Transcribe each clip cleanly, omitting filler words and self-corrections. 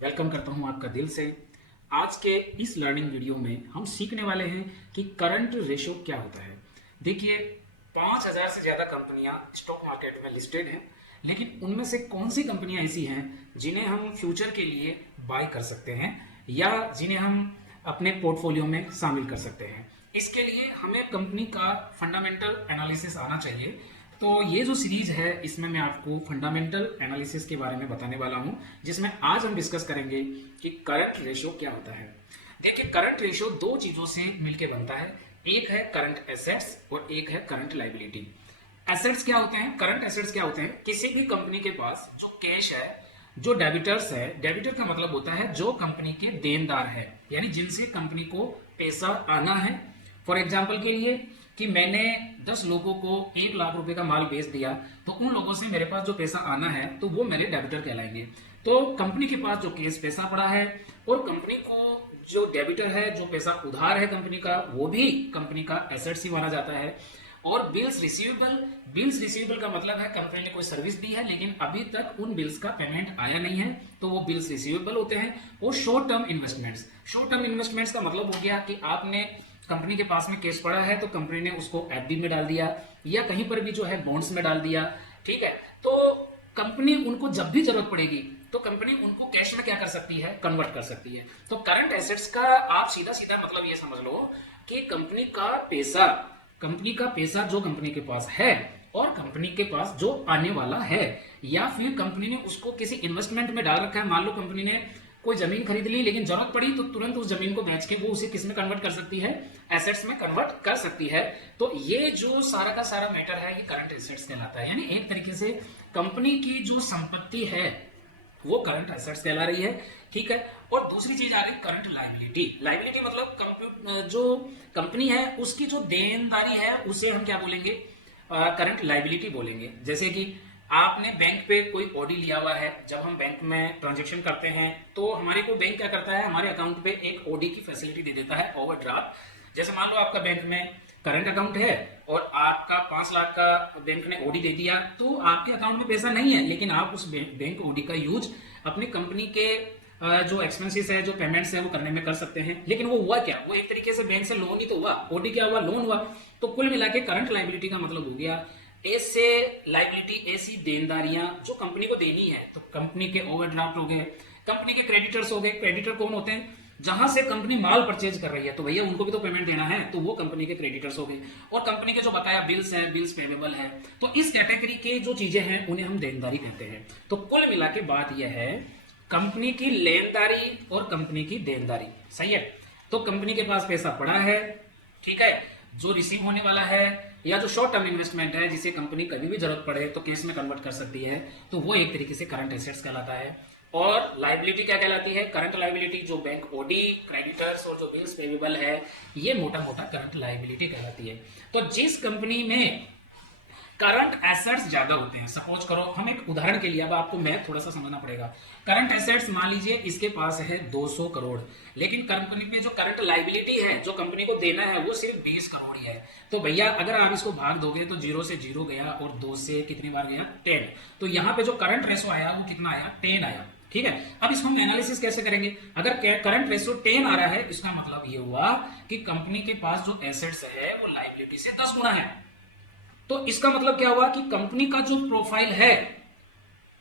Welcome करता हूं आपका दिल से। आज के इस लर्निंग वीडियो में हम सीखने वाले हैं कि करंट रेशो क्या होता है। देखिए, 5000 से ज्यादा कंपनियां स्टॉक मार्केट में लिस्टेड हैं, लेकिन उनमें से कौन सी कंपनियां ऐसी हैं जिन्हें हम फ्यूचर के लिए बाय कर सकते हैं या जिन्हें हम अपने पोर्टफोलियो में शामिल कर सकते हैं। इसके लिए हमें कंपनी का फंडामेंटल एनालिसिस आना चाहिए। तो ये जो सीरीज है इसमें मैं आपको फंडामेंटल एनालिसिस के बारे में बताने वाला हूं, जिसमें आज हम डिस्कस करेंगे कि करंट रेशो क्या होता है। देखिए, करंट रेशो दो चीजों से मिलकर बनता है। एक है करंट एसेट्स और एक है करंट लाइबिलिटी। एसेट्स क्या होते हैं? करंट एसेट्स क्या होते हैं? किसी भी कंपनी के पास जो कैश है, जो डेबिटर्स है, डेबिटर का मतलब होता है जो कंपनी के देनदार है, यानी जिनसे कंपनी को पैसा आना है। फॉर एग्जाम्पल के लिए कि मैंने 10 लोगों को 1 लाख रुपए का माल बेच दिया, तो उन लोगों से मेरे पास जो पैसा आना है तो वो मेरे डेबिटर कहलाएंगे। तो कंपनी के पास जो कैश पैसा पड़ा है और कंपनी को जो डेबिटर है, जो पैसा उधार है कंपनी का, वो भी कंपनी का एसेट्स ही माना जाता है। और बिल्स रिसीवेबल का मतलब है कंपनी ने कोई सर्विस दी है लेकिन अभी तक उन बिल्स का पेमेंट आया नहीं है, तो वो बिल्स रिसीवेबल होते हैं। और शॉर्ट टर्म इन्वेस्टमेंट्स का मतलब हो गया कि आपने कंपनी के पास में कैश पड़ा है तो कंपनी ने उसको एफडी में डाल दिया या कहीं पर भी जो है बॉन्ड्स में डाल दिया। ठीक है, तो कंपनी उनको जब भी जरूरत पड़ेगी तो कंपनी उनको कैश में क्या कर सकती है? कन्वर्ट कर सकती है। तो करंट एसेट्स का आप सीधा सीधा मतलब ये समझ लो कि कंपनी का पैसा जो कंपनी के पास है और कंपनी के पास जो आने वाला है, या फिर कंपनी ने उसको किसी इन्वेस्टमेंट में डाल रखा है। मान लो कंपनी ने कोई जमीन खरीद ली, लेकिन जरूरत पड़ी तो तुरंत उस जमीन को बेच के वो उसे किस में कन्वर्ट कर सकती है? एसेट्स में कन्वर्ट कर सकती है। तो ये जो सारा का सारा मैटर है ये करंट एसेट्स कहलाता है। यानी एक तरीके से कंपनी की जो संपत्ति है वो करंट एसेट्स कहला रही है। ठीक है, और दूसरी चीज आ गई करंट लाइबिलिटी मतलब जो कंपनी है उसकी जो देनदारी है उसे हम क्या बोलेंगे? करंट लाइबिलिटी बोलेंगे। जैसे कि आपने बैंक पे कोई ओडी लिया हुआ है, जब हम बैंक में ट्रांजेक्शन करते हैं तो हमारे को बैंक क्या करता है? हमारे अकाउंट पे एक ओडी की फैसिलिटी दे देता है, ओवरड्राफ्ट। जैसे मान लो आपका बैंक में करंट अकाउंट है और आपका 5 लाख का बैंक ने ओडी दे दिया, तो आपके अकाउंट में पैसा नहीं है, लेकिन आप उस बैंक ओडी का यूज अपनी कंपनी के जो एक्सपेंसेस है, जो पेमेंट्स है वो करने में कर सकते हैं। लेकिन वो हुआ क्या? वो एक तरीके से बैंक से लोन ही तो हुआ। ओडी क्या हुआ? लोन हुआ। तो कुल मिला के करंट लाइबिलिटी का मतलब हो गया ऐसे लाइबिलिटी, ऐसी देनदारियां जो कंपनी को देनी है। तो कंपनी के ओवरड्राफ्ट हो गए, कंपनी के क्रेडिटर्स हो गए। क्रेडिटर कौन होते हैं? जहां से कंपनी माल परचेज कर रही है तो भैया उनको भी तो पेमेंट देना है, तो वो कंपनी के क्रेडिटर्स हो गए। और कंपनी के जो बकाया बिल्स हैं, बिल्स पेबेबल है, तो इस कैटेगरी के जो चीजें हैं उन्हें हम देनदारी कहते हैं। तो कुल मिला के बात यह है कंपनी की लेनदारी और कंपनी की देनदारी। सही है, तो कंपनी के पास पैसा पड़ा है, ठीक है, जो रिसीव होने वाला है, या जो शॉर्ट टर्म इन्वेस्टमेंट है जिसे कंपनी कभी भी जरूरत पड़े तो कैश में कन्वर्ट कर सकती है, तो वो एक तरीके से करंट एसेट्स कहलाता है। और लाइबिलिटी क्या कहलाती है? करंट लाइबिलिटी जो बैंक ओडी, क्रेडिटर्स और जो बिल्स पेबेबल है, ये मोटा मोटा करंट लाइबिलिटी कहलाती है। तो जिस कंपनी में करंट एसेट्स ज्यादा होते हैं, सपोज करो हम एक उदाहरण के लिए, अब आपको मैथ थोड़ा सा समझना पड़ेगा। करंट एसेट्स मान लीजिए इसके पास है 200 करोड़, लेकिन कंपनी में जो करंट लाइबिलिटी है, जो कंपनी को देना है, वो सिर्फ 20 करोड़ ही है। तो भैया अगर आप इसको भाग दोगे तो 0 से 0 गया और 2 से कितनी बार गया? 10। तो यहाँ पे जो करंट रेशो आया वो कितना आया? 10 आया। ठीक है, अब इसको हम एनालिसिस कैसे करेंगे? अगर करंट रेशो 10 आ रहा है, इसका मतलब ये हुआ कि कंपनी के पास जो एसेट्स है वो लाइबिलिटी से 10 गुना है। तो इसका मतलब क्या हुआ कि कंपनी का जो प्रोफाइल है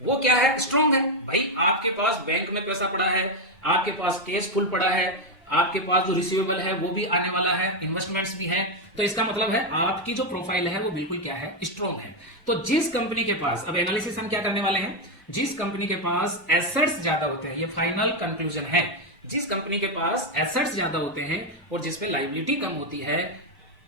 वो क्या है? स्ट्रांग है। भाई आपके पास बैंक में पैसा पड़ा है, आपके पास कैश फुल पड़ा है, आपके पास जो रिसीवेबल है वो भी आने वाला है, इन्वेस्टमेंट्स भी है, तो इसका मतलब है आपकी जो प्रोफाइल है वो बिल्कुल क्या है? स्ट्रांग है। तो जिस कंपनी के पास, अब एनालिसिस हम क्या करने वाले हैं, जिस कंपनी के पास एसेट्स ज्यादा होते हैं, ये फाइनल कंक्लूजन है, जिस कंपनी के पास एसेट्स ज्यादा होते हैं और जिसपे लाइबिलिटी कम होती है,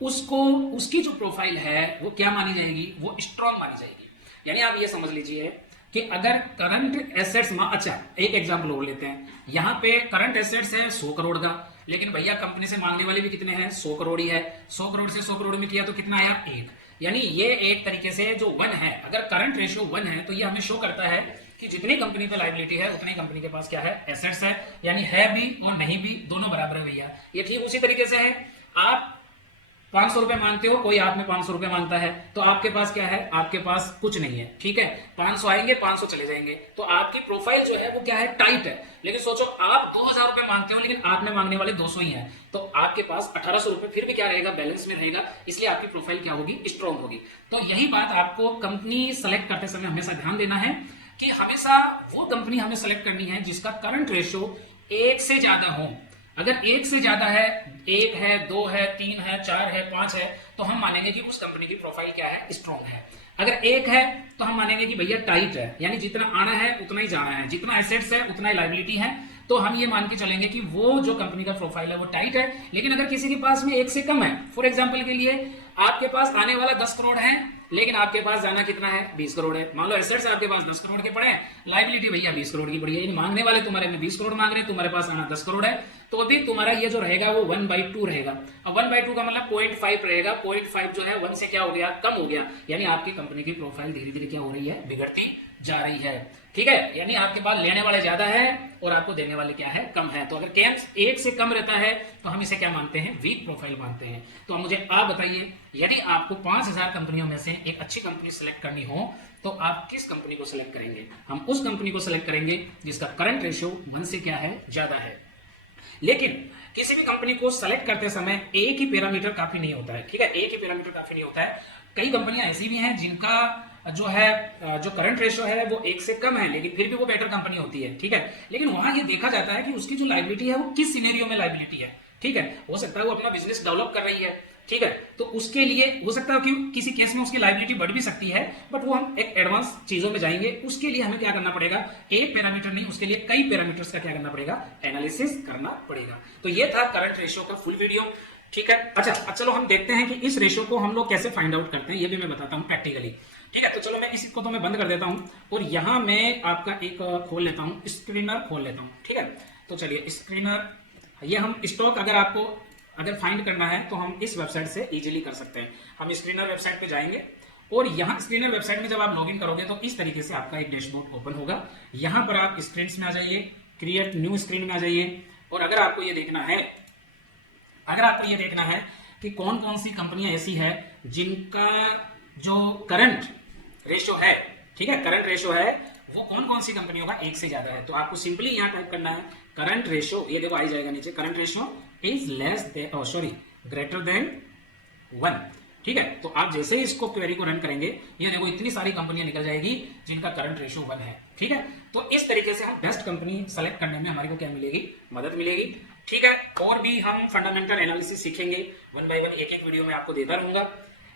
उसको, उसकी जो प्रोफाइल है वो क्या मानी जाएगी? वो स्ट्रांग मानी जाएगी। यानी आप ये समझ लीजिए कि अगर करंट एसेट्स, अच्छा एक एग्जांपल और लेते हैं, यहाँ पे करंट एसेट्स है 100 करोड़ का, लेकिन भैया कंपनी से मांगने वाले भी कितने हैं? 100 करोड़ ही है। 100 करोड़ से 100 करोड़ में किया तो कितना आया? 1। यानी ये एक तरीके से जो 1 है, अगर करंट रेशियो 1 है तो ये हमें शो करता है कि जितनी कंपनी पे लाइबिलिटी है उतनी कंपनी के पास क्या है? एसेट्स है। यानी है भी और नहीं भी, दोनों बराबर है भैया। ये ठीक उसी तरीके से है, आप 500 रुपए मांगते हो, कोई आप में 500 रुपए मांगता है, तो आपके पास क्या है, आपके पास कुछ नहीं है, ठीक है। 500 आएंगे, 500 चले जाएंगे, तो आपकी प्रोफाइल जो है वो क्या है, टाइट है। लेकिन सोचो आप 2000 रुपए मांगते हो, लेकिन आपने मांगने वाले 200 ही है, तो आपके पास 1800 रुपए फिर भी क्या रहेगा, बैलेंस में रहेगा, इसलिए आपकी प्रोफाइल क्या होगी, स्ट्रॉन्ग होगी। तो यही बात आपको कंपनी सेलेक्ट करते समय हमेशा ध्यान देना है कि हमेशा वो कंपनी हमें सेलेक्ट करनी है जिसका करंट रेशियो 1 से ज्यादा हो। अगर 1 से ज्यादा है, 1 है, 2 है, 3 है, 4 है, 5 है, तो हम मानेंगे कि उस कंपनी की प्रोफाइल क्या है, स्ट्रॉन्ग है। अगर 1 है तो हम मानेंगे कि भैया टाइट है, यानी जितना आना है उतना ही जाना है, जितना एसेट्स है उतना ही लाइबिलिटी है, तो हम ये मान के चलेंगे कि वो जो कंपनी का प्रोफाइल है वो टाइट है। लेकिन अगर किसी के पास में 1 से कम है, फॉर एग्जाम्पल के लिए आपके पास आने वाला 10 करोड़ है, लेकिन आपके पास जाना कितना है, 20 करोड़ है। मान लो एसेट्स आपके पास 10 करोड़ के पड़े हैं, लाइबिलिटी भैया 20 करोड़ की पड़ी है, मांगने वाले तुम्हारे में 20 करोड़ मांग रहे हैं, तुम्हारे पास आना 10 करोड़ है, तो अभी तुम्हारा ये जो रहेगा वो 1/2 रहेगा। अब 1/2 का मतलब 0.5 रहेगा, 0.5 जो है 1 से क्या हो गया, कम हो गया, यानी आपकी कंपनी की प्रोफाइल धीरे धीरे क्या हो रही है, बिगड़ती जा रही है, ठीक है। यानी आपके पास लेने वाले ज्यादा है और आपको देने वाले क्या है, कम है। तो अगर केम्स 1 से कम रहता है तो हम इसे क्या मानते हैं, वीक प्रोफाइल मानते हैं। तो मुझे आप बताइए, यदि आपको 5000 कंपनियों में से एक अच्छी कंपनी सेलेक्ट करनी हो तो आप किस कंपनी को सेलेक्ट करेंगे? हम उस कंपनी को सेलेक्ट करेंगे जिसका करंट रेशियो 1 से क्या है, ज्यादा है। लेकिन किसी भी कंपनी को सेलेक्ट करते समय एक ही पैरामीटर काफी नहीं होता है, ठीक है, एक ही पैरामीटर काफी नहीं होता है। कई कंपनियां ऐसी भी हैं जिनका जो है, जो करंट रेशियो है वो 1 से कम है, लेकिन फिर भी वो बेटर कंपनी होती है, ठीक है। लेकिन वहां ये देखा जाता है कि उसकी जो लाइबिलिटी है वो किस सिनेरियो में लाइबिलिटी है, ठीक है। हो सकता है वो अपना बिजनेस डेवलप कर रही है, ठीक है, तो उसके लिए हो सकता है कि किसी केस में उसकी लाइबिलिटी बढ़ भी सकती है, बट वो हम एक एडवांस चीजों में जाएंगे। उसके लिए हमें क्या करना पड़ेगा, एक पैरामीटर नहीं, उसके लिए कई पैरामीटर्स का क्या करना पड़ेगा, एनालिसिस करना पड़ेगा। तो ये था करंट रेशियो का फुल वीडियो, ठीक है। अच्छा, चलो हम देखते हैं कि इस रेशियो को हम लोग कैसे फाइंड आउट करते हैं, ये भी मैं बताता हूं प्रैक्टिकली, ठीक है। तो चलो मैं इसको तो मैं बंद कर देता हूं और यहां मैं आपका एक खोल लेता हूं, स्क्रीनर खोल लेता हूं, ठीक है। तो चलिए स्क्रीनर, ये हम स्टॉक अगर फाइंड करना है तो हम इस वेबसाइट से इजीली कर सकते हैं। हम स्क्रीनर वेबसाइट पे जाएंगे और यहाँ स्क्रीनर वेबसाइट में जब आप लॉगिन करोगे तो इस तरीके से आपका एक डैशबोर्ड ओपन होगा। यहाँ पर आप स्क्रीन में आ जाइए, क्रिएट न्यू स्क्रीन में आ जाइए, और अगर आपको ये देखना है कि कौन कौन सी कंपनियां ऐसी है जिनका जो करंट रेशियो है, ठीक है, करंट रेशियो है वो कौन कौन सी कंपनियों का 1 से ज्यादा है, तो आपको सिंपली यहाँ टाइप करना है करंट रेशियो, ये देखो आ जाएगा नीचे, current ratio is greater than 1, ठीक है। तो आप जैसे ही इसको क्वेरी को रन करेंगे, ये देखो इतनी सारी कंपनियां निकल जाएगी जिनका करंट रेशियो 1 है, ठीक है। तो इस तरीके से हम बेस्ट कंपनी सेलेक्ट करने में हमारे को क्या मिलेगी, मदद मिलेगी, ठीक है। और भी हम फंडामेंटल एनालिसिस सीखेंगे 1 बाय 1, एक वीडियो में आपको देता रहूंगा।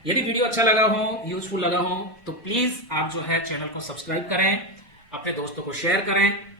यदि वीडियो अच्छा लगा हो, यूजफुल लगा हो, तो प्लीज आप जो है चैनल को सब्सक्राइब करें, अपने दोस्तों को शेयर करें।